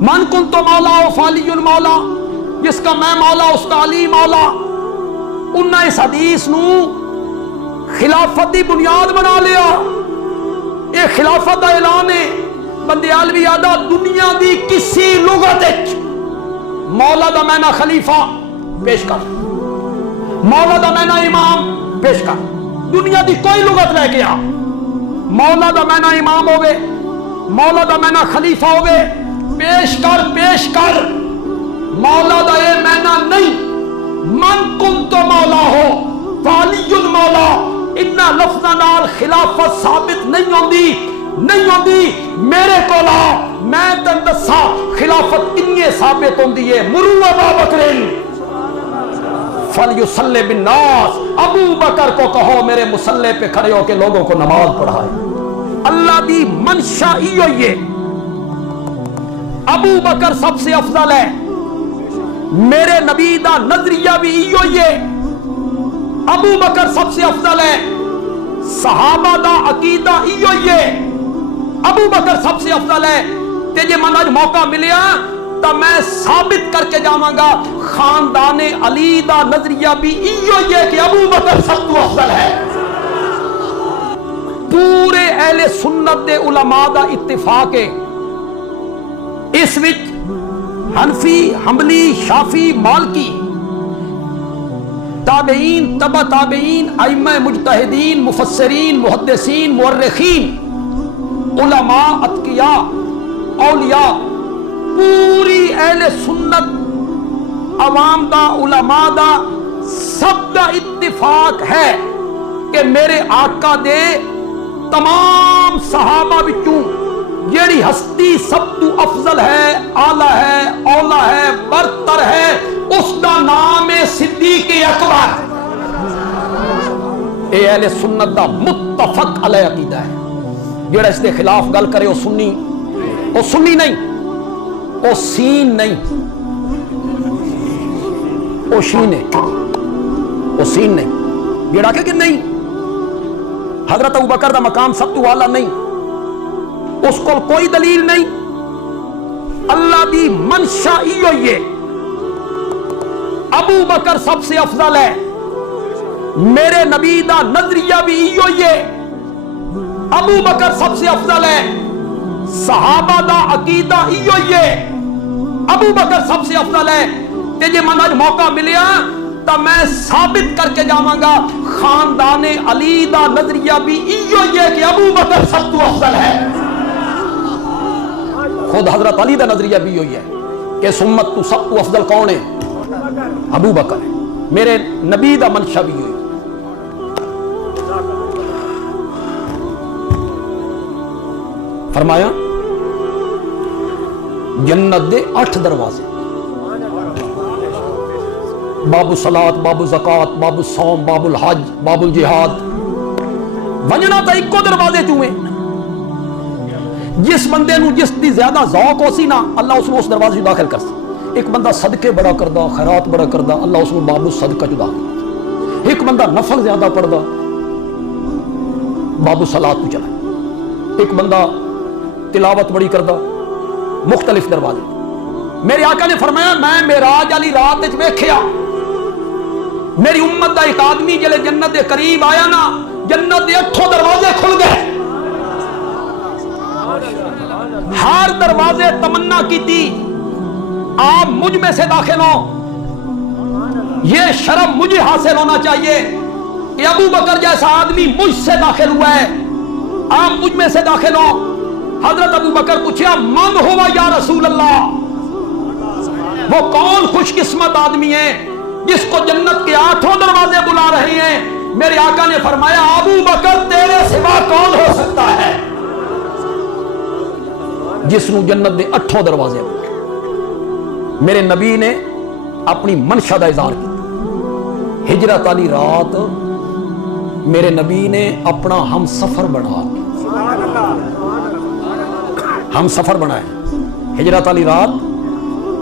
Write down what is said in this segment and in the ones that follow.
من کنت مولا و فعلی مولا، جس کا میں مولا اس کا علی مولا۔ انہاں اس حدیث نو خلافت دی بنیاد بنا لیا۔ یہ خلافت دا اعلان ہے۔ بندیالوی آدھا دنیا دی کسی لغت مولا دا معنی خلیفہ پیش کر، مولا دا معنی امام پیش کر، دنیا دی کوئی لغت لے کے آ، مولا دا معنی امام ہوگے، مولا دا معنی خلیفہ ہوگے، پیش کر پیش کر۔ مولا دا یہ معنی نہیں من کنت مولا ہو فعلی مولا، انہاں لفظاں نال خلافت ثابت نہیں ہوندی، نہیں ہوندی۔ میرے کو لا، میں تن دسا خلافت انہی ثابت ہوندی ہے۔ مروا ابا بکر فلیصلی بالناس، ابو بکر کو کہو میرے مصلی پہ کھڑے ہو کے لوگوں کو نماز پڑھائے۔ اللہ دی منشا ایو ہی ہے۔ ابو بکر سب سے افضل ہے، میرے نبی دا نظریہ بھی ایو ہی ہے۔ ابو بکر سب سے افضل ہے، صحابہ دا عقیدہ ایو ہی ہے۔ ابو بکر سب سے افضل ہے۔ تے جے من اج موقع ملیا تو میں ثابت کر کے جاواں گا خاندان علی دا نظریہ بھی ایو ہی ہے کہ ابو بکر سب تو افضل ہے۔ پورے اہل سنت دے علماء دا اتفاق ہے اس وچ حنفی، حنبلی، شافعی، مالکی، تابعین، تبع تابعین، ائمہ مجتہدین، مفسرین، محدثین، مورخین، علماء، اتقیاء، اولیاء، پوری اہل سنت عوام دا، علماء دا، سب دا اتفاق ہے کہ میرے آقا دے تمام صحابہ وچوں جیڑی ہستی سب تو افضل ہے، اعلیٰ ہے، اولا ہے، برتر ہے، اس دا نام ہے صدیق اکبر۔ اے اہل سنت دا متفق علیہ عقیدہ ہے۔ جیڑا اس کے خلاف گل کرے وہ سنی نہیں، وہ سین نہیں، وہ شین ہے، وہ سین نہیں۔ جیڑا کہ نہیں حضرت ابوبکر دا مقام سب تو اعلیٰ نہیں، اس کو کوئی دلیل نہیں۔ اللہ دی منشا ایو ہی ہے۔ ابو بکر سب سے افضل ہے، میرے نبی دا نظریہ بھی ایو ہی ہے۔ ابو بکر سب سے افضل ہے، صحابہ دا عقیدہ ایو ہی ہے۔ ابو بکر سب سے افضل ہے۔ تے جے من اج موقع ملیا تو میں ثابت کر کے جاواں گا خاندان علی دا نظریہ بھی ایو ہی ہے کہ ابو بکر سب تو افضل ہے۔ خود حضرت علی دا نظریہ بھی ہوئی ہے کہ اس امت تو سب تو افضل کون ہے؟ ابو بکر ہے۔ میرے نبی دا منشا بھی ہوئی۔ فرمایا جنت دے 8 دروازے، باب الصلاۃ، باب الزکات، باب الصوم، باب الحج، باب الجہاد، ونجنا تا ایکو دروازے چوں ہیں۔ جس بندے نو جس دی زیادہ ذوق ہو سی نا، اللہ اس نو اس دروازے چ داخل کر سی۔ ایک بندہ صدقے بڑا کردا، خیرات بڑا کردا، اللہ اس نو باب الصدقہ چ داخل کر۔ ایک بندہ نفل زیادہ پڑھدا، باب الصلاۃ تو چلا۔ ایک بندہ تلاوت بڑی کردا، مختلف دروازے۔ میرے آقا نے فرمایا میں معراج والی رات وچ ویکھیا میری امت دا ایک آدمی جلے جنت دے قریب آیا نا، جنت دے 8 دروازے کھل گئے۔ ہر دروازے تمنا کی تھی آپ مجھ میں سے داخل ہو، یہ شرف مجھے حاصل ہونا چاہیے کہ ابو بکر جیسا آدمی مجھ سے داخل ہوا ہے، آپ مجھ میں سے داخل ہو۔ حضرت ابو بکر پوچھا من ہوا یا رسول اللہ، وہ کون خوش قسمت آدمی ہے جس کو جنت کے 8 دروازے بلا رہے ہیں؟ میرے آقا نے فرمایا ابو بکر تیرے سوا کون ہو سکتا ہے جس نو جنت دے 8 دروازے بلے۔ میرے نبی نے اپنی منشا دا اظہار کیا۔ ہجرت والی رات میرے نبی نے اپنا ہم سفر بنا کے، ہم سفر بنایا۔ ہجرت والی رات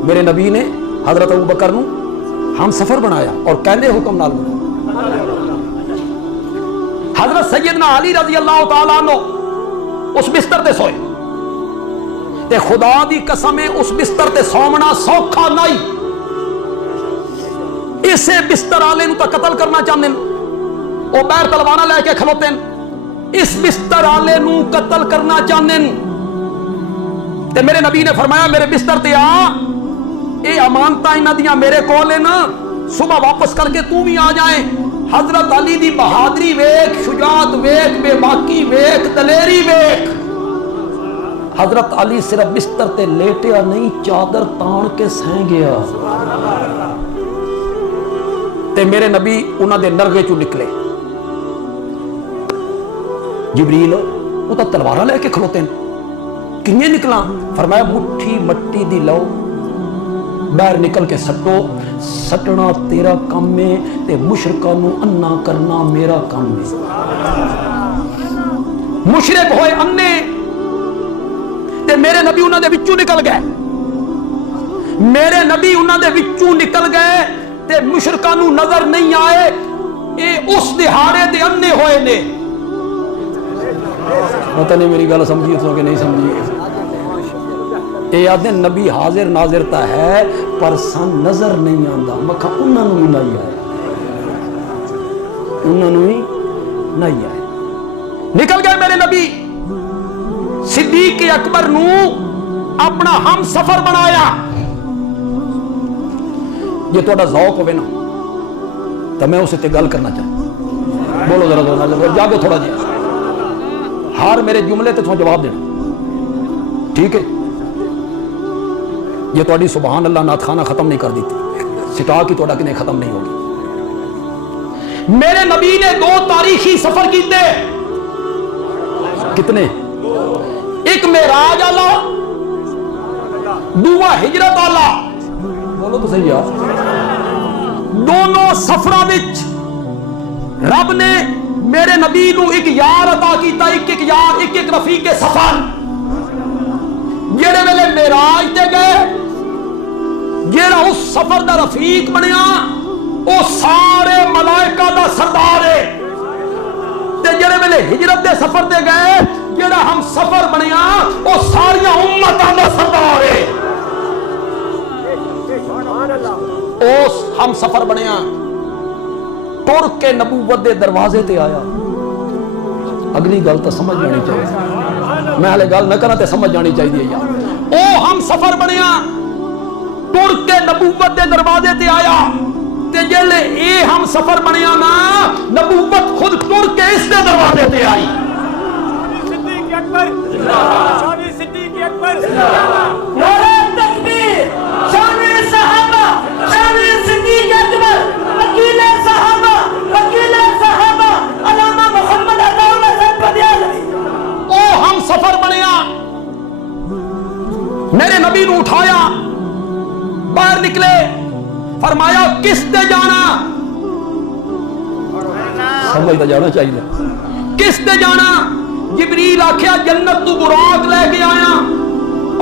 میرے نبی نے حضرت ابو بکر نو ہم سفر بنایا اور کہنے حکم نال بنایا۔ حضرت سیدنا علی رضی اللہ تعالیٰ عنہ اس بستر تے سوئے، تے خدا دی قسم اس بستر تے سومنا سوکھا نہیں. اسے بستر والے نو تو قتل کرنا چاہتے ہیں, وہ باہر تلوار لے کے کھلوتے ہیں, اس بستر والے نو قتل کرنا چاہتے ہیں. تے میرے نبی نے فرمایا میرے بستر تے آ, اے امانتاں انہاں دیاں میرے کول ہیں نا, صبح واپس کر کے تو بھی آ جائیں. حضرت علی دی بہادری ویکھ, شجاعت ویکھ, بے باکی ویکھ, دلیری ویکھ. حضرت علی صرف بستر تے لیٹیا نہیں, چادر تان کے سہ گیا. تے میرے نبی انہاں دے نرغے چوں نکلے. جبریل وہ تو تلوار لے کے کھلوتے ہیں, کنیں نکلا؟ فرمایا مٹھی مٹی دی لو, باہر نکل کے سٹو. سٹنا تیرا کام ہے تے مشرکاں نو انا کرنا میرا کام ہے. مشرک ہوئے انے تے میرے نبی انہاں دے وچوں نکل گئے. میرے نبی انہاں دے وچوں نکل گئے تے مشرکاں نو نظر نہیں آئے. اے اس دہاڑے دے انے ہوئے نے. پتہ نہیں میری گل سمجھی تو کہ نہیں سمجھی. اے آدھے نبی حاضر ناظر تا ہے پر سن نظر نہیں آندا. مکھا انہاں نو نہیں آیا, انہاں نو نہیں آیا. نکل گئے میرے نبی. صدیق اکبر نو اپنا ہم سفر بنایا. یہ تھوڑا ذوق ہوئے نا تو میں اسے تے گل کرنا چاہتا. بولو ذرا ذرا جاگو تھوڑا جی. ہر میرے جملے تے تھوڑا جواب دینا, ٹھیک ہے؟ یہ تھوڑی سبحان اللہ نعت خانہ ختم نہیں کر دیتی, سٹا کی تھوڑا کنے ختم نہیں ہوگی. میرے نبی نے 2 تاریخی سفر کیتے. کتنے؟ ایک معراج والا, دوسرا ہجرت والا. بولو تو صحیح یار. دونوں سفراں وچ رب نے میرے نبی نو ایک یار عطا کیتا, ایک یار, ایک رفیق سفر. جڑے ویلے معراج تے گئے, جڑا اس سفر دا رفیق بنیا او سارے ملائکہ دا سردار ہے. تے جڑے ویلے ہجرت دے سفر تے گئے, جڑا ہم سفر بنیا او ساری امتاں دا سردار ہے. اس ہم سفر بنیا ٹر کے نبوت دے دروازے تے آیا. اگلی گل تو سمجھ جانی چاہیے, میں ہلے گل نہ کرنا تے سمجھ جانی چاہیے یار. او ہم سفر بنیا ٹر کے نبوت دے دروازے تے آیا. تے جلے اے ہم سفر بنیا نا, نبوت خود ٹر کے اس دے دروازے تے آئی. صدیق اکبر شان صدیق اکبر, نعرہ تکبیر, شان صحابہ, شان صدیق اکبر, وکیل صحابہ, وکیل صحابہ, علامہ محمد عطاء حسن بدیالوی. او ہم سفر بنیا. میرے نبی نو اٹھایا, باہر نکلے, فرمایا کس تے جانا؟ سمجھتا جانا چاہیے. کس تے جانا؟ جبریل آکھیا جنت تو براق لے کے آیا.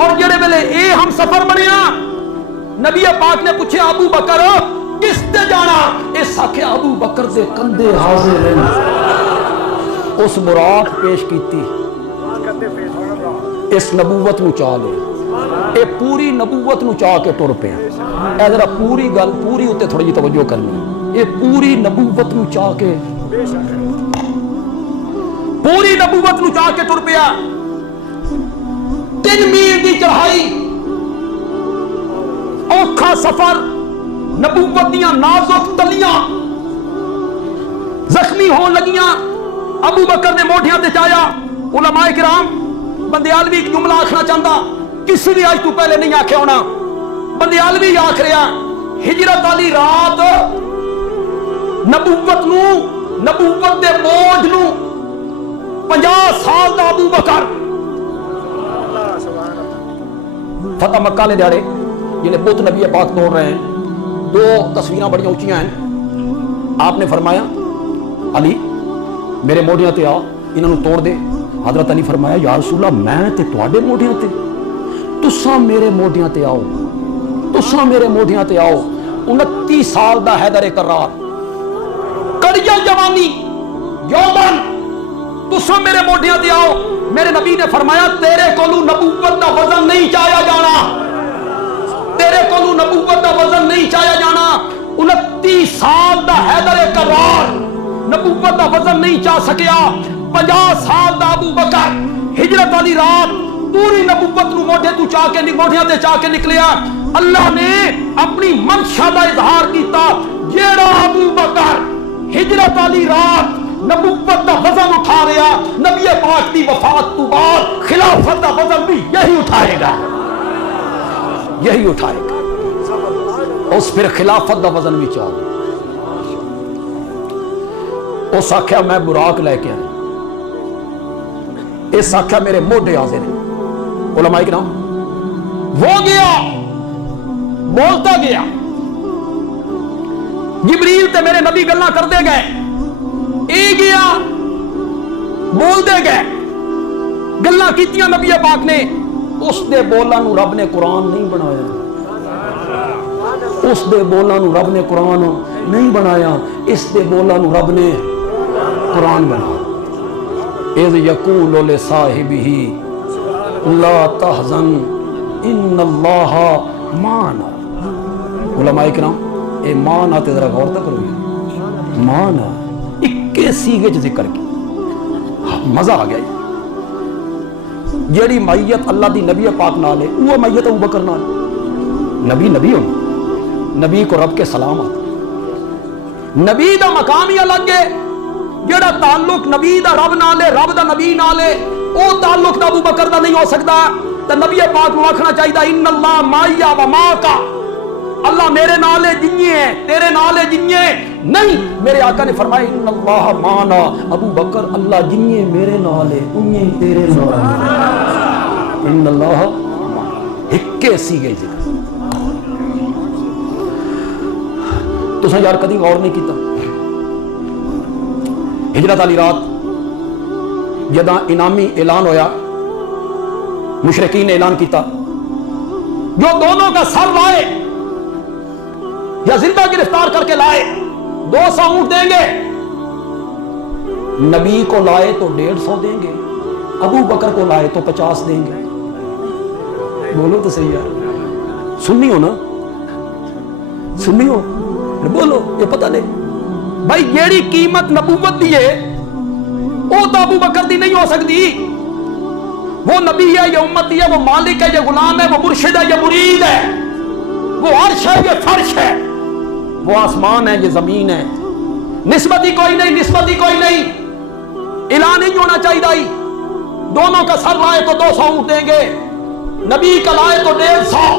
اور جڑے ویلے اے ہم سفر بنیا, نبی پاک نے پوچھا ابو بکر کس تے جانا؟ اس آکھیا ابو بکر دے کندھے حاضر ہیں. اس براق پیش کیتی, اس نبوت نو چاہ لے. اے پوری نبوت نو چاہ کے ٹر پیا. اے ذرا پوری گل پوری اتے تھوڑی جی توجہ کرنی. اے پوری نبوت نو چاہ کے, پوری نبوت نو چاہ کے ٹر پیا. 3 میل دی چڑھائی, اوکھا سفر, نبوت دیاں نازک تلیاں زخمی ہون لگیاں. ابو بکر نے موٹیاں تے چایا. علماء کرام بندیالوی ایک جملہ آکھنا چاہتا, کسی بھی آج تو پہلے نہیں آکھے ہونا. بندیالوی آکھ رہا ہجرت والی رات نبوت نو, نبوت دے بوجھ نو 50 سال دا ابو بکر فتح مکہ لے دیاڑے جنہیں بت نبی پاک توڑ رہے ہیں. 2 تصویراں بڑی اونچیاں ہیں. آپ نے فرمایا علی میرے موڑیاں تے آ, انہوں نے توڑ دے. حضرت علی فرمایا یا رسول اللہ میں تے تواڈے موڑیاں تے, تساں میرے موڑیاں تے آؤ, تساں میرے موڑیاں تے آؤ. 29 سال دا حیدر کرار, کڑیا جوانی یومن, تساں میرے موڑیاں تے آؤ. میرے نبی نے فرمایا تیرے کولو نبوت دا وزن نہیں چایا جانا، تیرے کولو نبوت دا وزن نہیں چایا جانا۔ 29 سال دا حیدر کرار نبوت دا وزن نہیں چاہ سکیا۔ 50 سال دا ابو بکر ہجرت والی رات پوری نبوت نو موٹے تو چاہ کے موٹیاں تے چاہ کے نکلیا۔ اللہ نے اپنی منشا دا اظہار کیتا، جیڑا ابو بکر ہجرت والی رات نبوت دا وزن اٹھا رہا، نبی پاک دی وفات تو بعد خلافت دا وزن بھی یہی اٹھائے گا، یہی اٹھائے گا۔ اس پھر خلافت دا وزن بھی چاہ اس آخیا میں براق لے کے آیا، اس آخیا میرے موڈے حاضر ہیں۔ علماء کرام وہ گیا بولتا گیا، جبریل تے میرے نبی گلاں کردے گئے، اے گیا بولدے گئے، گلاں کیتیاں نبی پاک نے۔ اس دے بولاں نو رب نے قرآن نہیں بنایا، اس دے بولاں نو رب نے قرآن نہیں بنایا، اس دے بولاں نو رب نے قرآن بنایا۔ اذ یقول لصاحبہ لا تحزن ان اللہ معنا۔ علماء کرام اے مانا تے ذرا غور تک کرو، مانا 21 سیغے چ ذکر کی، مزہ آ گیا۔ جیڑی معیت اللہ دی نبی پاک نال ہے وہ معیت ابو بکر نال، نبی نبی ہونا، نبی کو رب کے سلام آتا، نبی دا مقام ہی الگ ہے۔ جیڑا تعلق نبی دا رب نال ہے، رب دا نبی نال ہے، او تعلق دا ابو بکر دا نہیں ہو سکتا۔ تے نبی پاک نو آکھنا چاہیے ان اللہ معی و معک، اللہ میرے نال ہے جنہیں ہے، تیرے نال ہے جنہیں نہیں۔ میرے آقا نے فرمایا ان اللہ معنا، ابو بکر اللہ جنہیں میرے نال ہے انہیں تیرے نال ہے، ان اللہ ہکے سیگے ذکر۔ تساں یار کدی غور نہیں کیتا؟ ہجرت والی رات جداں انعامی اعلان ہویا، مشرکین نے اعلان کیتا جو دونوں کا سر لائے یا زندہ گرفتار کر کے لائے 200 اونٹ دیں گے، نبی کو لائے تو 150 دیں گے، ابو بکر کو لائے تو 50 دیں گے۔ بولو تو صحیح یار، سننی ہو نا، سننی ہو بولو، یہ پتہ نہیں بھائی جیڑی قیمت نبوت دی ہے وہ تو ابو بکر دی نہیں ہو سکتی۔ وہ نبی ہے، یہ امتی ہے، وہ مالک ہے، یہ غلام ہے، وہ مرشد ہے، یہ مرید ہے، وہ عرش ہے، یہ فرش ہے، وہ آسمان ہے، یہ زمین ہے۔ نسبت ہی کوئی نہیں، نسبت ہی کوئی نہیں، اعلان ہی ہونا چاہیے۔ دونوں کا سر لائے تو 200 اونٹ دیں گے، نبی کا لائے تو 150،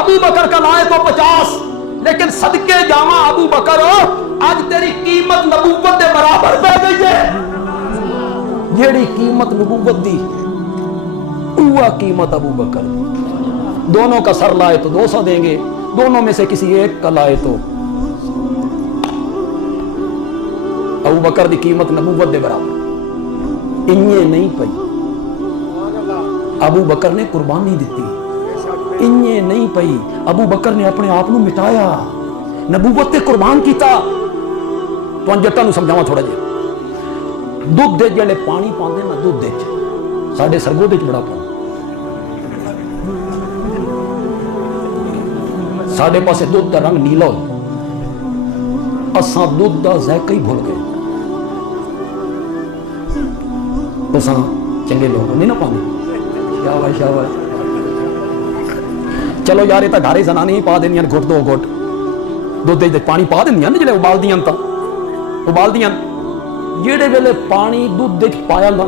ابو بکر کا لائے تو 50۔ لیکن صدقے جاواں ابو بکر آج تیری قیمت نبوت دے برابر پہ گئی ہے۔ جیڑی قیمت نبوت دی اوہ قیمت ابو بکر، دونوں کا سر لائے تو 200 دیں گے، دونوں میں سے کسی ایک کا لائے تو ابو بکر دی قیمت نبوت دے برابر انہیں نہیں پئی۔ ابو بکر نے قربانی دیتی، انہیں نہیں پئی۔ ابو بکر نے اپنے آپ نو مٹایا، نبوت تے قربان کیتا۔ تو انجٹا نو سمجھاواں تھوڑا جہا، دودھ دے جڑے پانی پاندے نا، دودھ دے ساڈے سرگو دے بڑا پانی، ساڈے پاسے دودھ دا رنگ نیلا ہو، اساں دودھ دا ذائقہ ہی بھول گئے۔ اساں چنگے لوگ نہیں نا پاندے، شاباش شاباش۔ چلو یار یہ تو گھر زنانے ہی پا دینیاں گھٹ دو گھٹ دودھ دے پانی پا دینیاں نا، جڑے ابال دیاں تا ابال دیاں، جڑے ویلے پانی دودھ دے پایا نا،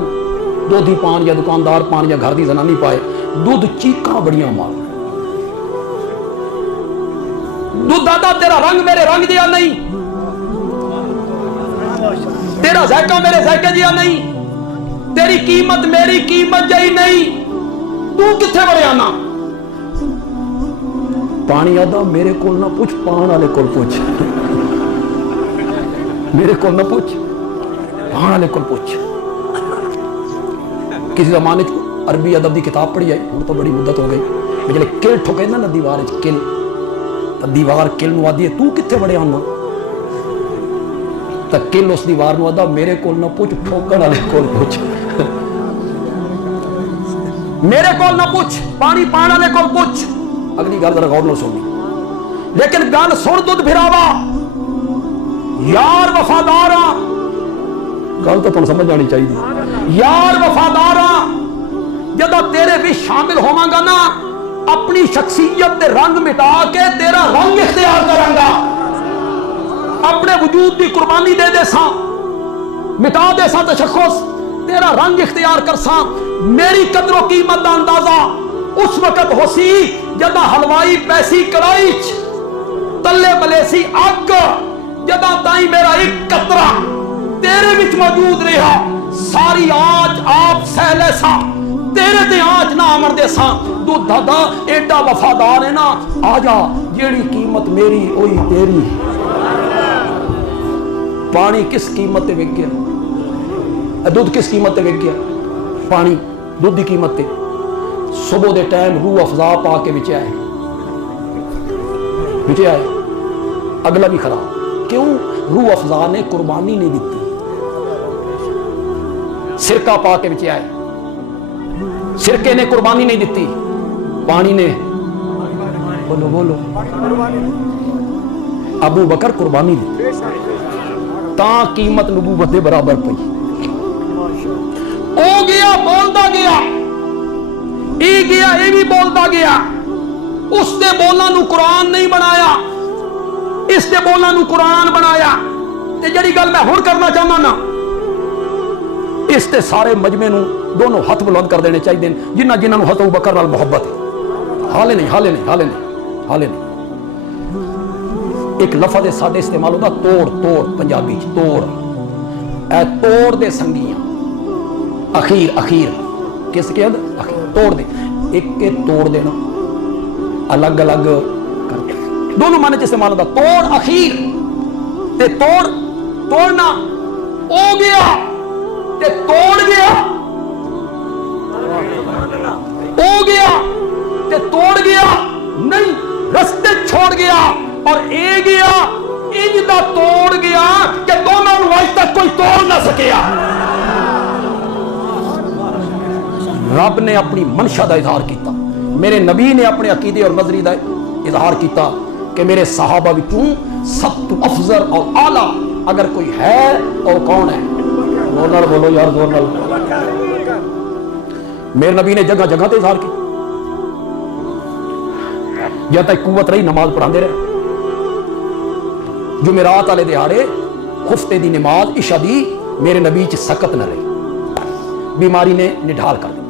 دودھ ہی پان یا دکاندار پان یا گھر دی زنانی پائے، دودھ چیکاں بڑیاں مار، دودھ دادا تیرا رنگ میرے رنگ دیا نہیں، تیرا ذائقہ میرے ذائقے دیا نہیں، تیری قیمت میری قیمت جائی نہیں، تو کتھے بڑے آنا؟ پانی آدھا میرے کول نہ پوچھ، پان والے کول پوچھ، میرے کول نہ پوچھ، پان والے کول پوچھ۔ کسی زمانے عربی ادب دی کتاب پڑھی آئی، ہن تو بڑی مدت ہو گئی، جڑے کل ٹھوکے نا دیوار وچ، کل دیوار کل نو آدھی ہے تو کتھے بڑے آنا، تے کل اس دیوار نو آدھا میرے کول نہ پوچھ، ٹھوکن والے کول پوچھ۔ میرے کو نہ پوچھ، پانی پان والے کو پوچھ. اگلی گل ذرا غور نال سنی، لیکن گل سن دودھ پھراوا یار وفادار ہاں. گل تو تمہیں سمجھ آنی چاہیے. یار وفادار ہاں جدو تیرے بھی شامل ہوواں گا نا، اپنی شخصیت دے رنگ مٹا کے تیرا رنگ اختیار کروں گا. اپنے وجود دی قربانی دے دے ساں، مٹا دے ساں تشخص، تیرا رنگ اختیار کر ساں. میری قدر و قیمت دا اندازہ اس وقت ہو سی جدا حلوائی پیسی کڑائی تلے ملیسی اگ، جدا تائیں میرا ایک قطرہ تیرے وچ موجود رہا. ساری آج آپ سہ لے ساں، تیرے تے آج نہ امر دے ساں. تو دادا ایڈا وفادار ہے نا، آجا جیڑی قیمت میری وہی تیری. پانی کس قیمت تے وک گیا؟ دودھ کس قیمت تے وک گیا؟ پانی دودھ دی قیمت تے. صبح دے ٹائم روح افزا پا کے بچے آئے، اگلا بھی خراب. کیوں؟ روح افزا نے قربانی نہیں دیتی. سرکہ پا کے بچے آئے، سرکے نے قربانی نہیں دیتی، پانی نے بولو بولو ابو بکر قربانی دیتی. تا قیمت نبوت دے برابر پئی. او گیا بولتا گیا، اے گیا اے بھی بولتا گیا. اس دے بولنا نو قرآن نہیں بنایا، اس دے بولنا نو قرآن بنایا. تے جڑی گل میں ہن کرنا چاہنا نا، اس تے سارے مجمع نو دونوں ہاتھ بلند کر دینے چاہیے جنہ جنہاں نو حضرت ابوبکر نال محبت ہے. حالے نہیں. ایک لفظ ہے ساڈے استعمال ہوتا توڑ پنجابی چ توڑ. اے توڑ دے سنگیاں، اخیر کس کے اخیر توڑ دے. ایک کے توڑ دینا الگ الگ کر دونوں معنی چ استعمال ہوتا. توڑ اخیر تے توڑنا او گیا تے توڑ گیا، او گیا تے توڑ گیا نہیں، رستے چھوڑ گیا. اور اے گیا انج دا توڑ گیا کہ دونوں نو آج تک کوئی توڑ نہ سکیا. رب نے اپنی منشا دا اظہار کیتا، میرے نبی نے اپنے عقیدے اور نظری دا اظہار کیتا کہ میرے صحابہ وچوں سب تو افضل اور اعلیٰ اگر کوئی ہے اور کون ہے؟ زور بولو یار، زور نال. میرے نبی نے جگہ جگہ تے اظہار کی. جب تک قوت رہی نماز پڑھاندے رہے. جمعرات والے دیہاڑے خفتے دی نماز عشاء دی میرے نبی چ سکت نہ رہی، بیماری نے نڈھال کر دی.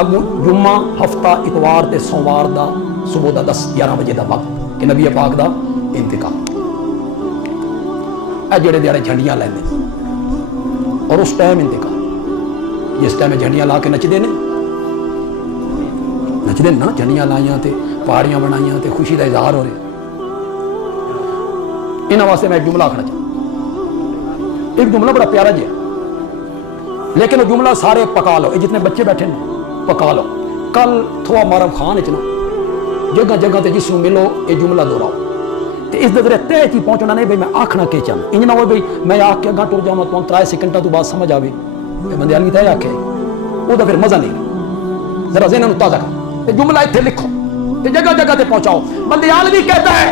اگوں جمعہ ہفتہ اتوار تے سوموار دا صبح دا 10-11 بجے دا وقت کہ نبی پاک دا انتقال. اے جڑے دیہاڑے جھنڈیاں لیندے اور اس ٹائم انتقال، جس ٹائم جھنڈیاں لا کے نچدے نا، جھنڈیاں لائیاں تے پہاڑیاں بنائیاں تے خوشی دا اظہار ہو رہے. انہاں واسطے میں ایک جملہ آکھنا چاہتا، ایک جملہ بڑا پیارا جی ہے، لیکن وہ جملہ سارے پکا لو. جتنے بچے بیٹھے نا پکا لو. کل تھوڑا مارم خان اچنا جگہ جگہ تے جس ملو یہ جملہ دہراؤ تے اس دے تے چی پہنچنا نہیں بھئی میں آکھنا کے چاہنا. انج نہ ہوئے بھئی میں آکھ کے اگاں ٹر جاواں تو 3 سیکنڈاں تو بعد سمجھ آوے کہ بندے علی تے آکھے او دا پھر مزہ نہیں. ذرا ذہن نوں تازہ کر تے جملہ ایتھے لکھو تے جگہ جگہ تے پہنچاؤ. بندے علی کہتا ہے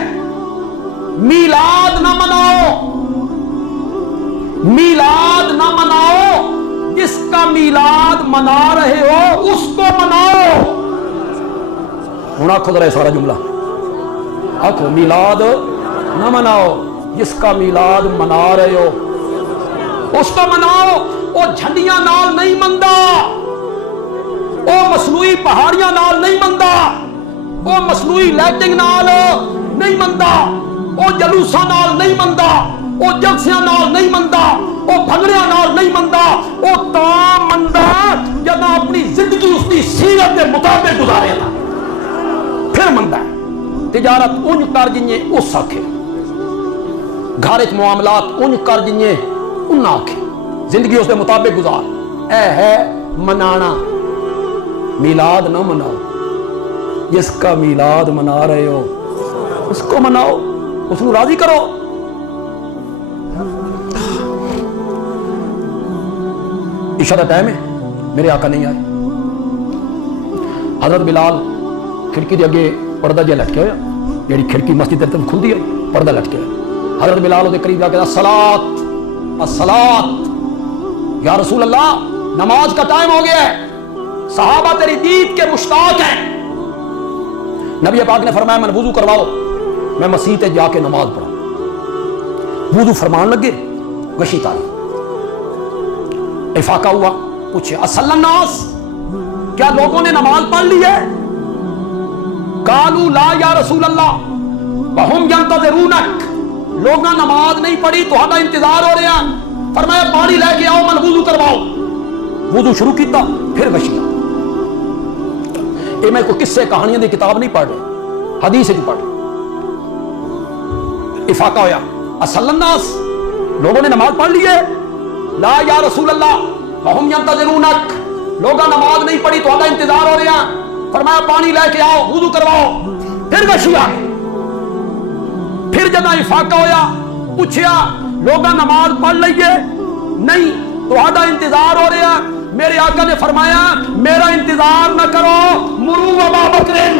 میلاد نہ مناؤ، میلاد نہ مناؤ، جس کا میلاد منا رہے ہو اس کو مناؤ. ہوں آخو ذرا سارا جملہ آخو، میلاد نہ مناؤ، جس کا میلاد منا رہے ہو اس کو مناؤ. وہ جھنڈیاں نال نہیں مندا، وہ مصنوعی پہاڑیاں نال نہیں مندا، وہ مصنوعی لائٹنگ نال نہیں مندا، وہ جلوساں نال نہیں مندا، وہ جلسیاں نال نہیں مندا، وہ بھنگڑیاں نال نہیں مندا. وہ تا مندا جب اپنی زندگی اس کی سیرت کے مطابق گزارے گا پھر مندا. تجارت انج کر جنیں اس آکھے، گھر وچ معاملات انج کر جنیں ان آکھے، زندگی اس کے مطابق گزار. اے ہے منانا. میلاد نہ مناؤ، جس کا میلاد منا رہے ہو اس کو مناؤ، اس کو راضی کرو. عشاء کا ٹائم ہے، میرے آقا نہیں آئے. حضرت بلال کھڑکی دے اگے پردہ جہ لٹکیا ہوا، جیڑی کھڑکی مسجد دی طرف کھلدی ہے پردہ لٹکیا ہوا۔ حضرت بلال دے قریب آ کے الصلاۃ الصلاۃ، یا رسول اللہ نماز کا ٹائم ہو گیا ہے، صحابہ تیری دید کے مشتاق ہیں۔ نبی پاک نے فرمایا من وضو کرواؤ، میں مسیح تے جا کے نماز پڑھا۔ وضو فرمان لگے، گشی تاری افاقہ ہوا، پوچھے اصل الناس، کیا لوگوں نے نماز پڑھ لی ہے؟ قالوا لا یا رسول اللہ وہم ینتظرونک، لوگاں نماز نہیں پڑھی تو ہمارا انتظار ہو رہا۔ فرمایا پانی لے کے آؤ، من وضو کرواؤ۔ وضو شروع کیتا، پھر غشیاں۔ یہ میں کوئی قصے کہانیاں دی کتاب نہیں پڑھ رہے، حدیث ہے جو پڑھ رہے۔ افاقہ ہویا، اصل الناس، لوگوں نے نماز پڑھ لی ہے؟ لا یا رسول اللہ وہم ینتظرونک، لوگاں نماز نہیں پڑھی تو ہمارا انتظار ہو رہا۔ فرمایا پانی لے کے آؤ، وضو کرواؤ، پھر غشیاں۔ پھر جب افاقہ ہویا، پوچھیا لوگاں نماز پڑھ لئیے؟ نہیں، تو آدھا انتظار ہو رہا۔ میرے آقا نے فرمایا میرا انتظار نہ کرو، مرو ابا بکرن،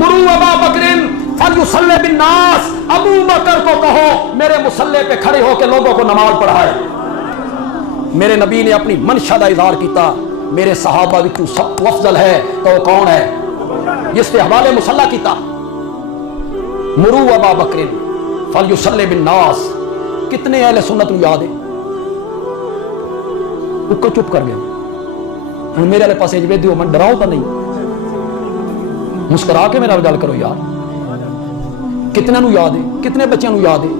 مرو ابا بکرن فلیصلی بالناس، ابو بکر کو کہو میرے مصلی پہ کھڑے ہو کے لوگوں کو نماز پڑھائے۔ میرے نبی نے اپنی منشا دا اظہار کیتا، میرے صحابہ وچوں سب تو افضل ہے تو وہ کون ہے؟ جس نے حوالے مصلی کیتا، مرو ابا بکر فلیصلی بالناس۔ کتنے اہل سنت نو یاد ہے؟ اکو چپ کر گیا۔ میرے والے پاسے جب دیو من ڈراؤ تو نہیں، مسکرا کے میرا گل کرو یار۔ کتنے نو یاد ہے؟ کتنے بچوں نو یاد ہے؟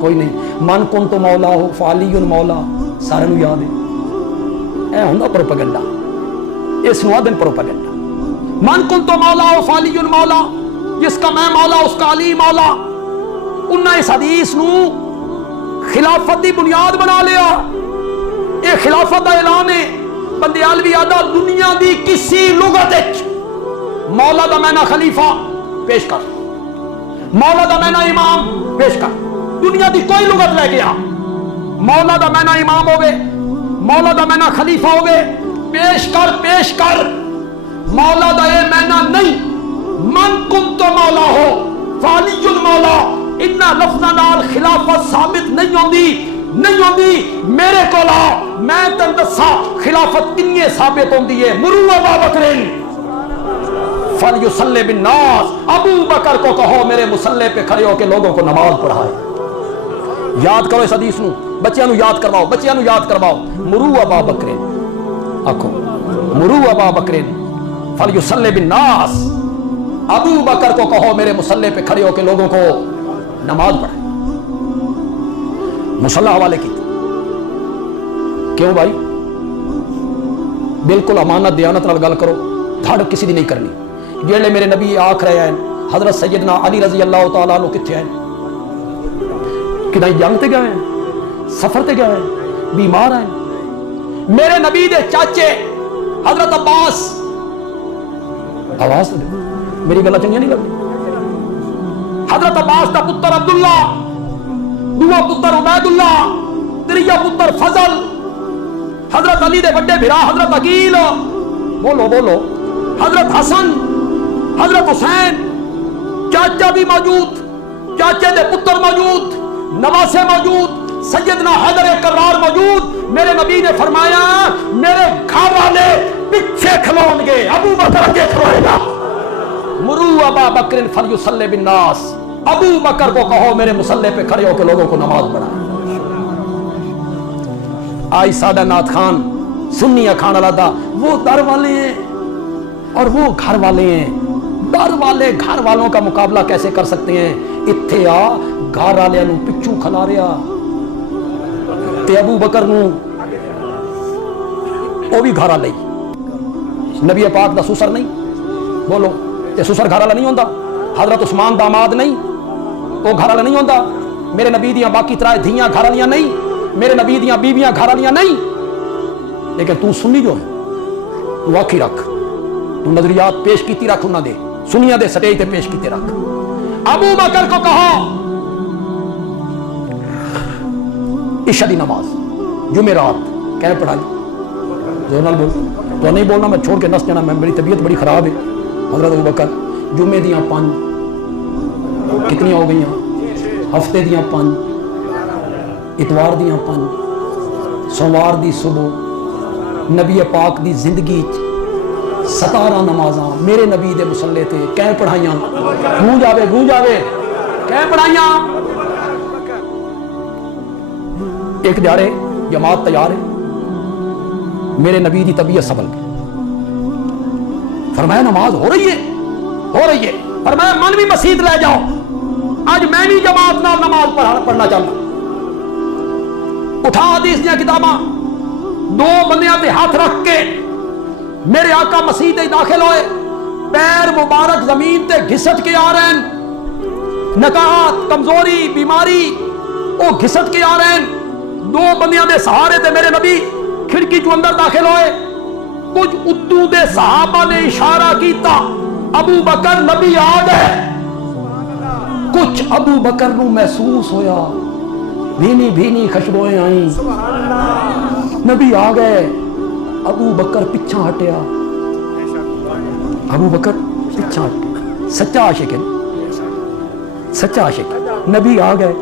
کوئی نہیں۔ من کنت مولا ہو فعلی مولا، سارے نو یاد ہے۔ اے ہوندا پروپیگنڈا، اس نو آدن پروپیگنڈا۔ من کنت مولا ہو فعلی مولا، جس کا میں مولا اس کا علی مولا۔ انہاں اس حدیث نو خلافت دی بنیاد بنا لیا۔ اے خلافت دا اعلان ہے۔ بندیالوی آدھا دنیا دی کسی لغت وچ مولا دا معنی خلیفہ پیش کر، مولا دا معنی امام پیش کر، دنیا دی کوئی لغت لے گیا مولا دا معنی امام ہوگے، مولا دا معنی خلیفہ ہوگے، پیش کر پیش کر۔ مولا دا اے معنی نہیں من کنت مولا ہو فعلی مولا، انہا لفظہ نال خلافت ثابت نہیں ہوندی، نہیں ہوندی۔ میرے کو لا، میں تن دسا خلافت کنیے ثابت ہوندی ہے۔ مرو ابا بکرین فلیصلی بالناس، ابو بکر کو کہو میرے مصلی پہ کھڑے ہو کے لوگوں کو نماز پڑھائے۔ یاد کرو اس حدیث نو، بچیاں نو یاد کرواؤ، بچیاں نو یاد کرواؤ۔ مرو ابا بکرین، آکھو مرو ابا بکرین فلیصلی بالناس، ابو بکر کو کہو میرے مصلی پہ کھڑے ہو کے لوگوں کو نماز پڑھائے۔ مصلی حوالے کی کیوں بھائی؟ بالکل امانت دیانت نال گل کرو، دھڑ کسی دی نہیں کرنی۔ جیڑے میرے نبی آکھ رہے ہیں حضرت سیدنا علی رضی اللہ تعالیٰ عنہ کتھے ہیں؟ کدھائی جنگ تے گئے ہیں، سفر تے گئے ہیں، بیمار ہیں۔ میرے نبی دے چاچے حضرت عباس، آواز دے میری گلا چنگی نہیں لگتی، حضرت عباس دا پتر عبداللہ، دوہ پتر عبیداللہ، تریہ پتر فضل، حضرت علی دے بڑے بھرا حضرت عقیل، بولو بولو، حضرت حسن، حضرت حسین، چاچا بھی موجود، چاچے دے پتر موجود، نواسے موجود، سیدنا حیدر کرار موجود۔ میرے نبی نے فرمایا میرے گھر والے پیچھے کھلون گے، ابو بکر کے کھلوئے گا۔ مرو ابا بکر فلیصلی بالناس، ابو بکر کو کہو میرے مصلی پہ کھڑے ہو کے لوگوں کو نماز پڑھائے۔ آئی سادہ نات خان سنی اکھان اللہ، وہ در والے ہیں اور وہ گھر والے ہیں۔ در والے گھر والوں کا مقابلہ کیسے کر سکتے ہیں؟ اتھے آ گھر والے نو پچھو کھلا رہا تے ابو بکر نو وہ بھی گھر والے، نبی پاک دا سسر نہیں، بولو تے سسر گھر والا نہیں ہوندا؟ حضرت عثمان داماد نہیں، وہ گھر والا نہیں ہوندا؟ میرے نبی دیاں باقی طرح دھیاں گھر والیاں نہیں، میرے نبی دیاں بیویاں گھر والیاں نہیں۔ لیکن تو سنی جو ہے تو آکھی رکھ، تو نظریات پیش کیتی رکھ، انہاں دے سنیاں دے سٹیج تے پیش کیتے رکھ۔ ابو بکر کو کہو عشاء دی نماز جمعرات کہہ پڑھائی، زور نال بول۔ تو نہیں بولنا میں چھوڑ کے نس جانا, میں میری طبیعت بڑی خراب ہے. حضرت ابوبکر جمعے دیاں 5 کتنی ہو گئی ہیں, ہفتے دیاں 5, اتوار دیاں 5, سوموار دی صبح نبی پاک دی زندگی 17 نمازاں میرے نبی دے مصلے تے کہیں پڑھائیاں, گونج آوے کہیں پڑھائیاں. ایک دیارے جماعت تیار ہے, میرے نبی دی طبیعت سنبھل گئی, فرمایا نماز ہو رہی ہے, فرمایا من بھی مسجد لے جاؤ, آج میں بھی جماعت نال نماز پڑھنا چاہتا. اٹھا حدیث دیا کتاباں, 2 بندیاں تے ہاتھ رکھ کے میرے آقا مسجد داخل ہوئے, پیر مبارک زمین تے گھسٹ کے آ رہے ہیں, نکاہت کمزوری بیماری وہ گھسٹ کے آ رہے ہیں. 2 بندیاں دے سہارے تے میرے نبی کھڑکی جو اندر داخل ہوئے. کچھ ادو دے صحابہ نے اشارہ کیتا ابو بکر نبی آ گئے. کچھ ابو بکر نو محسوس ہویا بھینی خوشبوئیں آئیں, نبی آ گئے. ابو بکر پیچھا ہٹیا, سچا عاشق ہے, نبی آ گئے.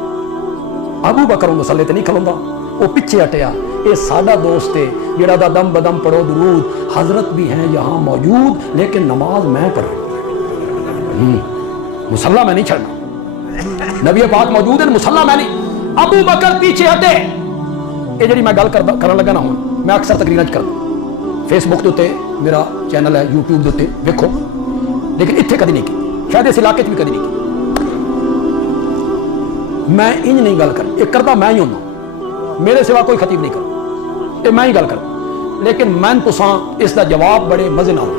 ابو بکر مسلے تے نہیں کھلوندا, وہ پیچھے ہٹیا. یہ ساڈا دوست ہے جڑا دا دم بدم پڑھو درود, حضرت بھی ہیں یہاں موجود لیکن نماز میں پڑھوں, مصلی میں نہیں چھڑنا. نبی پاک موجود ہے, مصلی میں نہیں. ابو بکر پیچھے ہٹے. یہ جڑی میں گل کرن لگا نا ہوں, میں اکثر تقریراں کردا, فیس بک دے میرا چینل ہے, یوٹیوب دے ویکھو, لیکن اتنے کدی نہیں کی, شاید اس علاقے بھی کدی نہیں کی. میں انج نہیں گل کر, یہ کرتا میں ہی ہونا, میرے سوا کوئی خطیب نہیں کر, یہ میں ہی گل کر. لیکن میں تساں اس دا جواب بڑے مزے نال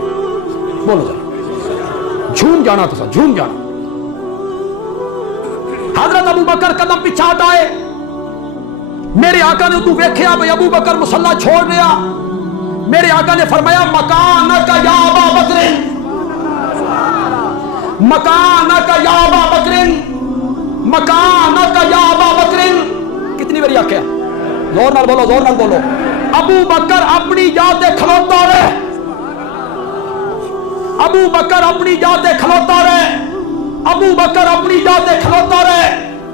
بولو ذرا, جھوم جانا تساں, جھوم جانا. حضرت ابو بکر قدم پیچھے ہٹائے. میرے آقا نے تو ویکھیا بھئی ابو بکر مصلی چھوڑ رہا. میرے آقا نے فرمایا مکانک یا ابا بکر, مکانک یا ابا بکر, مکانک یا ابا بکر. کتنی باری آکھیا, زور نال بولو, زور نال بولو. ابو بکر اپنی جا تے کھلوتا رہے, ابو بکر اپنی جا تے کھلوتا رہے, ابو بکر اپنی جا تے کھلوتا رہے.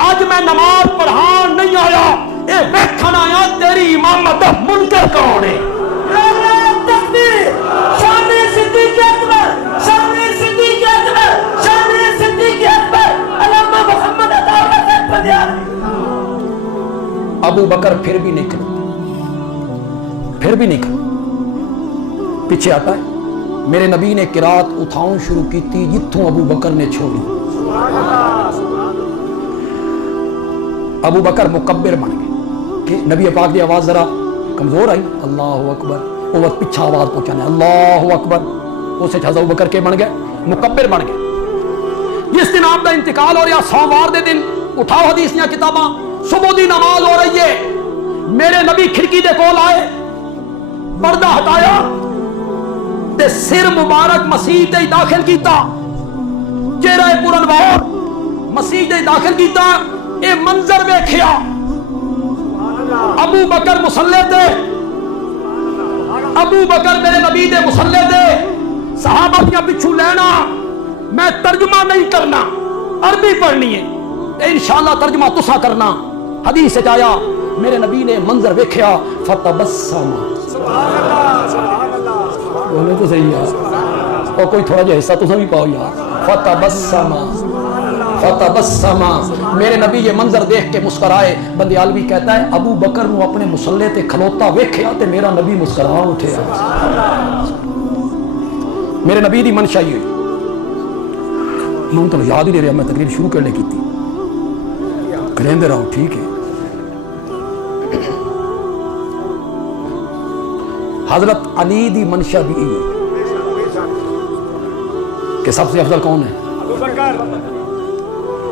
اج میں نماز پڑھان نہیں آیا, اے ویکھن آیا تیری امامت دا منکر کون ہے. ابو بکر پھر بھی نہیں کھلو, پیچھے آتا ہے. میرے نبی نے قرات اٹھاؤں شروع کی تھی جتوں ابو بکر نے چھوڑی. ابو بکر مکبر بن گئے کہ نبی پاک دی آواز ذرا کمزور آئی, اللہ اکبر, وہ وقت پیچھا آواز پہنچانے اللہ اکبر. اسے ابو بکر کے بن گئے, مکبر بن گئے. جس دن آپ کا انتقال ہو رہا, سوموار دے دن, اٹھاؤ حدیث دیاں کتاباں, صبح دی نماز ہو رہی ہے. میرے نبی کھڑکی دے کول آئے, پردہ ہٹایا تے سر مبارک مسیح دے داخل کیتا, چہرہ پرانوار مسیح دے داخل کیتا. اے منظر ویکھیا, ابو بکر مصلی تے, ابو بکر میرے نبی دے مصلی تے, صحابہ دیاں پچھو لینا. میں ترجمہ نہیں کرنا, عربی پڑھنی ہے, انشاءاللہ ترجمہ تسا کرنا. حدیث سے آیا میرے نبی نے منظر ویکھیا, فتبسم, بولے تو صحیح یار, اور کوئی تھوڑا جا حصہ تسا بھی پاؤ یار. فتبسم, میرے نبی یہ منظر دیکھ کے مسکرائے. بندیالوی کہتا ہے ابو بکر نو اپنے مصلی تے کھلوتا ویکھیا تے میرا نبی مسکرا اٹھے. میرے نبی دی منشا ہی ہوئی. میں تو یاد ہی نہیں رہا, میں تقریر شروع کرنے کی تھی, کریندے رہو ٹھیک ہے. حضرت علی دی منشا بھی ہے کہ سب سے افضل کون ہے,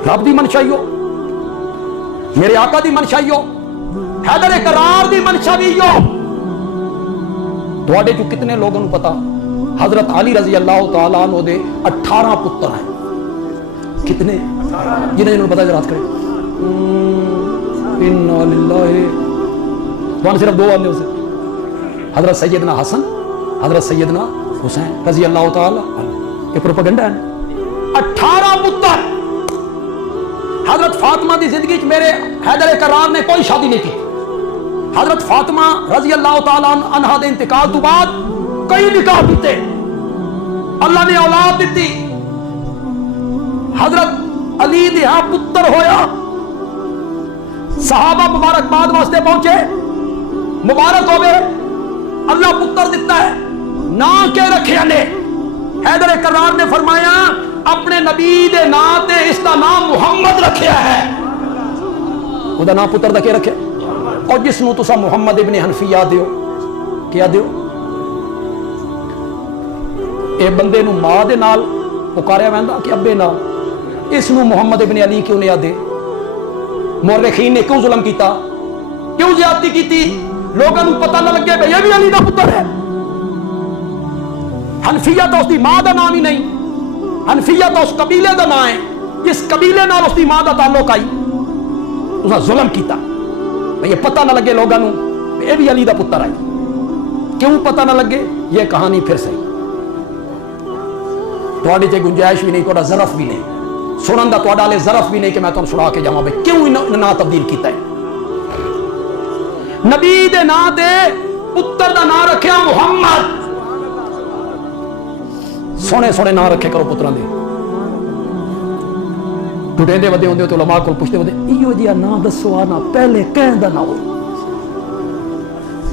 رب دی منشا ہی ہو, میرے آقا دی منشا ہی ہو, حیدر کرار دی منشا بھی ہو. تواڈے جو کتنے لوگوں کو پتا حضرت علی رضی اللہ تعالیٰ عنہ دے 18 پتر ہیں. کتنے جنہیں پتا رات کرے, انا للہ, وہاں صرف 2 آدھے سے, حضرت سیدنا حسن حضرت سیدنا حسین رضی اللہ تعالی یہ پروپیگنڈا ہے 18 پتر حضرت فاطمہ دی زندگی میرے حیدر کرار نے کوئی شادی نہیں کی حضرت فاطمہ رضی اللہ تعالی عنہا دے انتقال تو بعد کئی نکاح کیتے اللہ نے اولاد دیتی حضرت علی دے ہاں پتر ہویا صحابہ مبارکباد واسطے پہنچے مبارک ہوئے اللہ پتر دیتا ہے نا کے رکھے نے حیدر کرار نے فرمایا اپنے نبی دے نام تے اس دا نام محمد رکھیا ہے او دا نام پتر دا کے رکھے اور جس نو تسا محمد ابن حنفیہ دیو کیا دیو اے بندے نو ماں دے نال پکاریا ویندا کہ ابے نال اس نو محمد ابن علی کیوں نہیں آدے مورخین نے کیوں ظلم کیتا کیوں زیادتی کیتی لوگوں کو پتہ نہ لگے بھئی یہ بھی علی دا پتر ہے حنفیہ تو اس دی ماں دا نام ہی نہیں حنفیہ تو اس قبیلے دا نام ہے جس قبیلے نال اس دی ماں دا تعلق آئی اسا ظلم کیتا بھئی یہ پتہ نہ لگے لوگوں کو یہ بھی علی دا پتر ہے کیوں پتہ نہ لگے یہ کہانی پھر صحیح تواڈی تے گنجائش بھی نہیں تواڈا ظرف بھی نہیں سنن دا تواڈا لے ظرف بھی نہیں کہ میں تانوں سنا کے جاواں بھئی کیوں نام تبدیل کیتا ہے نبی دے نام تے پتر دا نام رکھیا محمد سونے سونے نام رکھے کرو پتراں دے ٹوٹے دے ودے ہوندے تو علماء کو پوچھتے ودے ایو جیا نام دسو آنا پہلے کہیں دا نہ ہو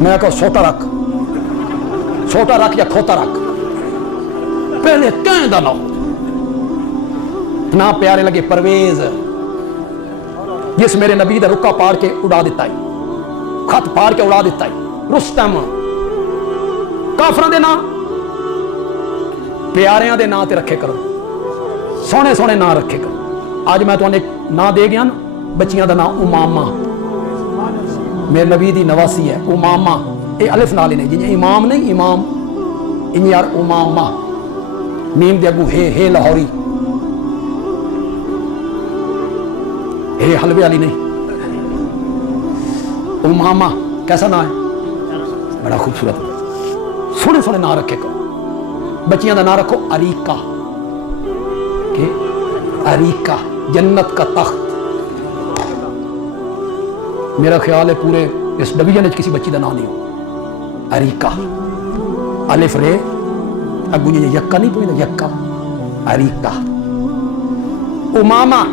میں کہا چھوٹا رکھ یا کھوتا رکھ پہلے کہیں دا نہ ہو نا پیارے لگے پرویز جس میرے نبی دا رکا پاڑ کے اڑا دیتا ہے خط پاڑ کے اڑا دیتا ہے رستم کافراں دے نام پیاریاں دے نام تے رکھے کرو سونے سونے نام رکھے کرو آج میں تو ایک نام دے گیا نا بچیاں دا نام امامہ میرے نبی دی نواسی ہے امامہ اے الف نالے نہیں جنہیں امام نہیں امام انہیں یار امامہ میم دے اگو ہے لاہوری ہے حلوے والی نہیں امامہ کیسا نام ہے بڑا خوبصورت سونے سونے نام رکھے کرو بچیاں دا نام رکھو اریکہ کہ اریکہ جنت کا تخت میرا خیال ہے پورے اس ڈویژن کسی بچی دا نام نہیں ہو اریکہ الف رے اگو یہ یکا نہیں پوئی یکا اریکہ امامہ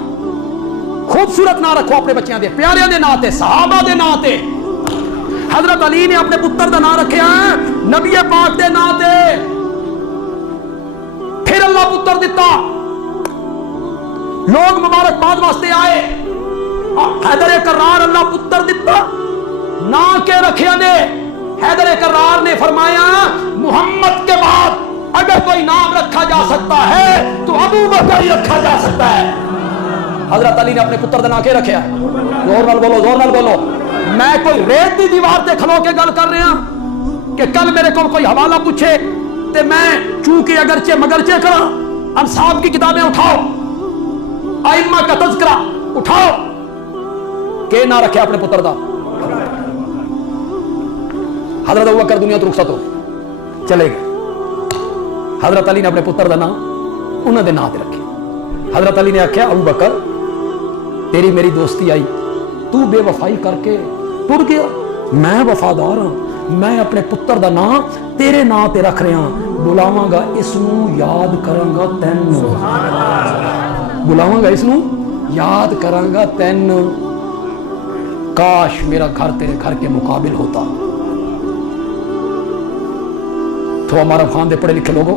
خوبصورت نام رکھو اپنے بچیاں دے پیاریاں دے نام تے صحابہ دے نام تے حضرت علی نے اپنے پتر دا نام رکھیا ہے نبی پاک دے نام تے پھر اللہ پتر دیتا لوگ مبارکباد واسطے آئے حیدر کرار اللہ پتر دیتا نہ کے رکھیا نے حیدر کرار نے فرمایا محمد کے بعد اگر کوئی نام رکھا جا سکتا ہے تو ابو بکر ہی رکھا جا سکتا ہے حضرت علی نے اپنے پتر دا نام کے رکھیا زور نال بولو میں کوئی ریت دی دیوار تے کھلو کے گل کر رہا کہ کل میرے کو کوئی حوالہ پوچھے تے میں چونکہ اگرچہ مگرچہ کرا انصاف کی کتابیں اٹھاؤ ائمہ کا تذکرہ اٹھاؤ کہ نہ رکھے اپنے پتر دا حضرت ابوبکر دنیا تو رخصت ہو چلے گئے حضرت علی نے اپنے پتر دا نام انہوں دے نام تے رکھے حضرت علی نے آکھیا ابوبکر تیری میری دوستی آئی تو بے وفائی کر کے ٹر گیا میں وفادار ہوں میں اپنے پتر دا نام تیرے نام تے رکھ رہا بلاواں گا اس نو یاد کراں گا تینوں بلاواں گا اس نو یاد کراں گا تینوں کاش میرا گھر تیرے گھر کے مقابل ہوتا تو ہمارا خان دے پڑھے لکھے لوگوں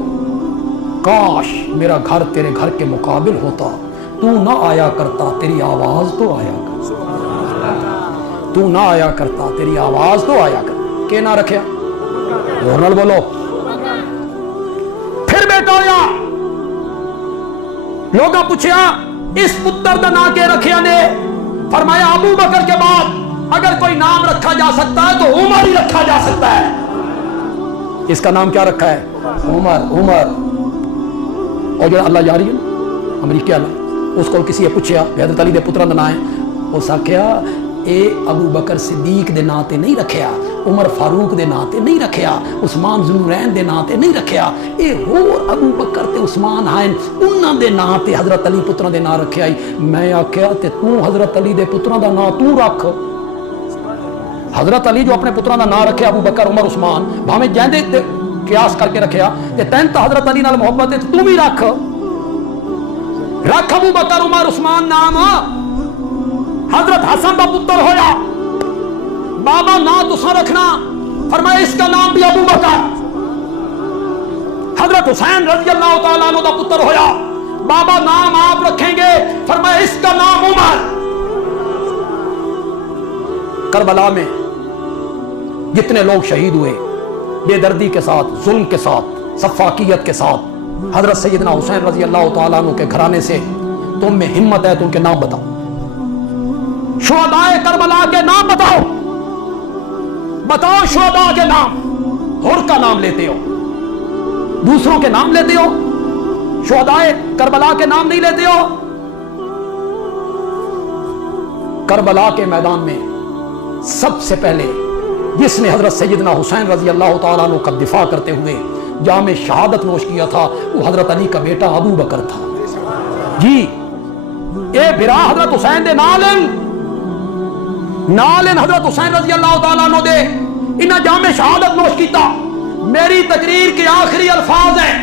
کاش میرا گھر تیرے گھر کے مقابل ہوتا تو نہ آیا کرتا تیری آواز تو آیا کرتا تو نہ آیا کرتا تیری آواز تو آیا کرتا کہ نہ رکھیا نال بولو پھر بیٹا ہویا لوگا پوچھیا اس پتر دا نام کے رکھیا نے فرمایا ابو بکر کے بعد اگر کوئی نام رکھا جا سکتا ہے تو عمر ہی رکھا جا سکتا ہے اس کا نام کیا رکھا ہے عمر اور جو اللہ جاری ہے امریکہ اللہ اس کو کسی نے پوچھیا حضرت علی دے پتراں دا نام ہے اس آکھیا اے ابو بکر صدیق دے نا تے نہیں رکھیا، عمر فاروق دے نا تے نہیں رکھیا، عثمان ذوالنورین دے نا تے نہیں رکھیا، اے ہور ابو بکر تے عثمان ہیں انہاں دے نا تے حضرت علی پتراں دے نا رکھیا ہی۔ میں آکھیا تے تو حضرت علی دے پتراں دا نا تو رکھ۔ حضرت علی جو اپنے پتراں دا نا رکھیا ابو بکر عمر عثمان بھاویں جیندے تے قیاس کر کے رکھیا تے تین تا حضرت علی نال محبت ہے تو بھی رکھ ابو بکر عمر عثمان نام۔ حضرت حسن دا پتر ہویا بابا نا تسا رکھنا، فرمایا اس کا نام بھی ابو بکر۔ حضرت حسین رضی اللہ تعالیٰ عنہ دا پتر ہویا بابا نام آپ رکھیں گے، فرمایا اس کا نام عمر۔ کربلا میں جتنے لوگ شہید ہوئے بے دردی کے ساتھ، ظلم کے ساتھ، سفاکیت کے ساتھ، حضرت سیدنا حسین رضی اللہ تعالیٰ عنہ کے گھرانے سے تم میں ہمت ہے تو ان کے نام بتاؤ، شہداء کربلا کے نام بتاؤ، بتاؤ شہداء کے نام۔ ہر کا نام لیتے ہو، دوسروں کے نام لیتے ہو، شہداء کربلا کے نام نہیں لیتے ہو۔ کربلا کے میدان میں سب سے پہلے جس نے حضرت سیدنا حسین رضی اللہ تعالیٰ عنہ کا دفاع کرتے ہوئے جام شہادت نوش کیا تھا وہ حضرت علی کا بیٹا ابو بکر تھا۔ جی اے برا حضرت حسین دے نالن حضرت حسین رضی اللہ تعالیٰ عنہ دے انہاں جام شہادت نوش کیتا۔ میری تقریر کے آخری الفاظ ہیں،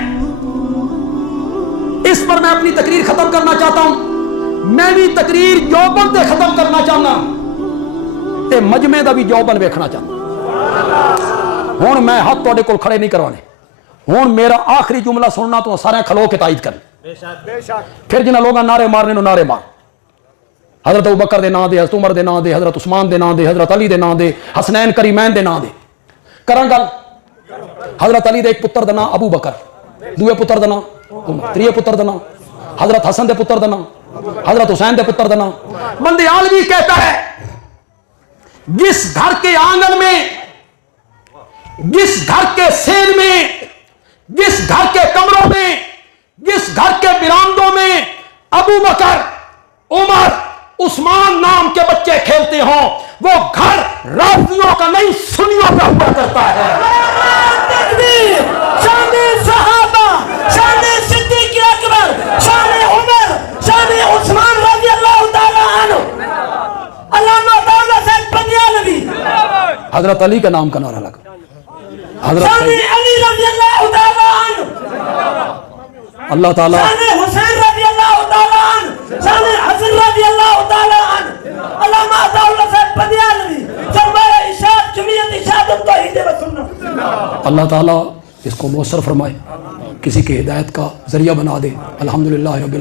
اس پر میں اپنی تقریر ختم کرنا چاہتا ہوں۔ میں بھی تقریر جوبن تے ختم کرنا چاہنا تے مجمع دا بھی جوبن ویکھنا چاہنا۔ ہن میں ہاتھ تواڈے کول کھڑے نہیں کروانے، ہن میرا آخری جملہ سننا تو سارے کھلو کے تائید کریں، پھر جنہاں لوگاں نعرے مارنے نو نعرے مار۔ حضرت ابوبکر دے نام دے، حضرت عمر دے نام دے، حضرت عثمان دے نام دے، حضرت علی دے نام دے، حسنین کریمین دے نام دے کراں گل۔ حضرت علی دے ایک پتر دا نام ابو بکر، دوے پتر دا نام عمر، تریے پتر دا نام حضرت حسن دے پتر دا نام حضرت حسین دے پتر دا نام۔ بندیالوی کہتا ہے جس گھر کے آنگن میں، جس گھر کے سین میں، جس گھر کے کمروں میں، جس گھر کے برآمدوں میں ابو بکر، عمر، عثمان نام کے بچے کھیلتے ہوں وہ گھر رافضیوں کا نہیں سنیوں کا ہوا کرتا ہے۔ تکبیر! شان صحابہ، شان صدیق اکبر، شان عمر، شان عثمان رضی اللہ تعالیٰ عنہ، علامہ دولت صاحب بنیالوی، حضرت علی کا نام کا نعرہ لگا، حضرت شان علی رضی اللہ تعالیٰ عنہ، اللہ تعالیٰ شان حسین رضی اللہ تعالیٰ عنہ، شان حسن رضی اللہ تعالیٰ عنہ، علامہ دولت صاحب بنیالوی، سرمایہ اشاعت جمعیت اشاعت التوحید و سنت۔ اللہ تعالیٰ اس کو مؤثر فرمائے، کسی کی ہدایت کا ذریعہ بنا دے۔ الحمدللہ رب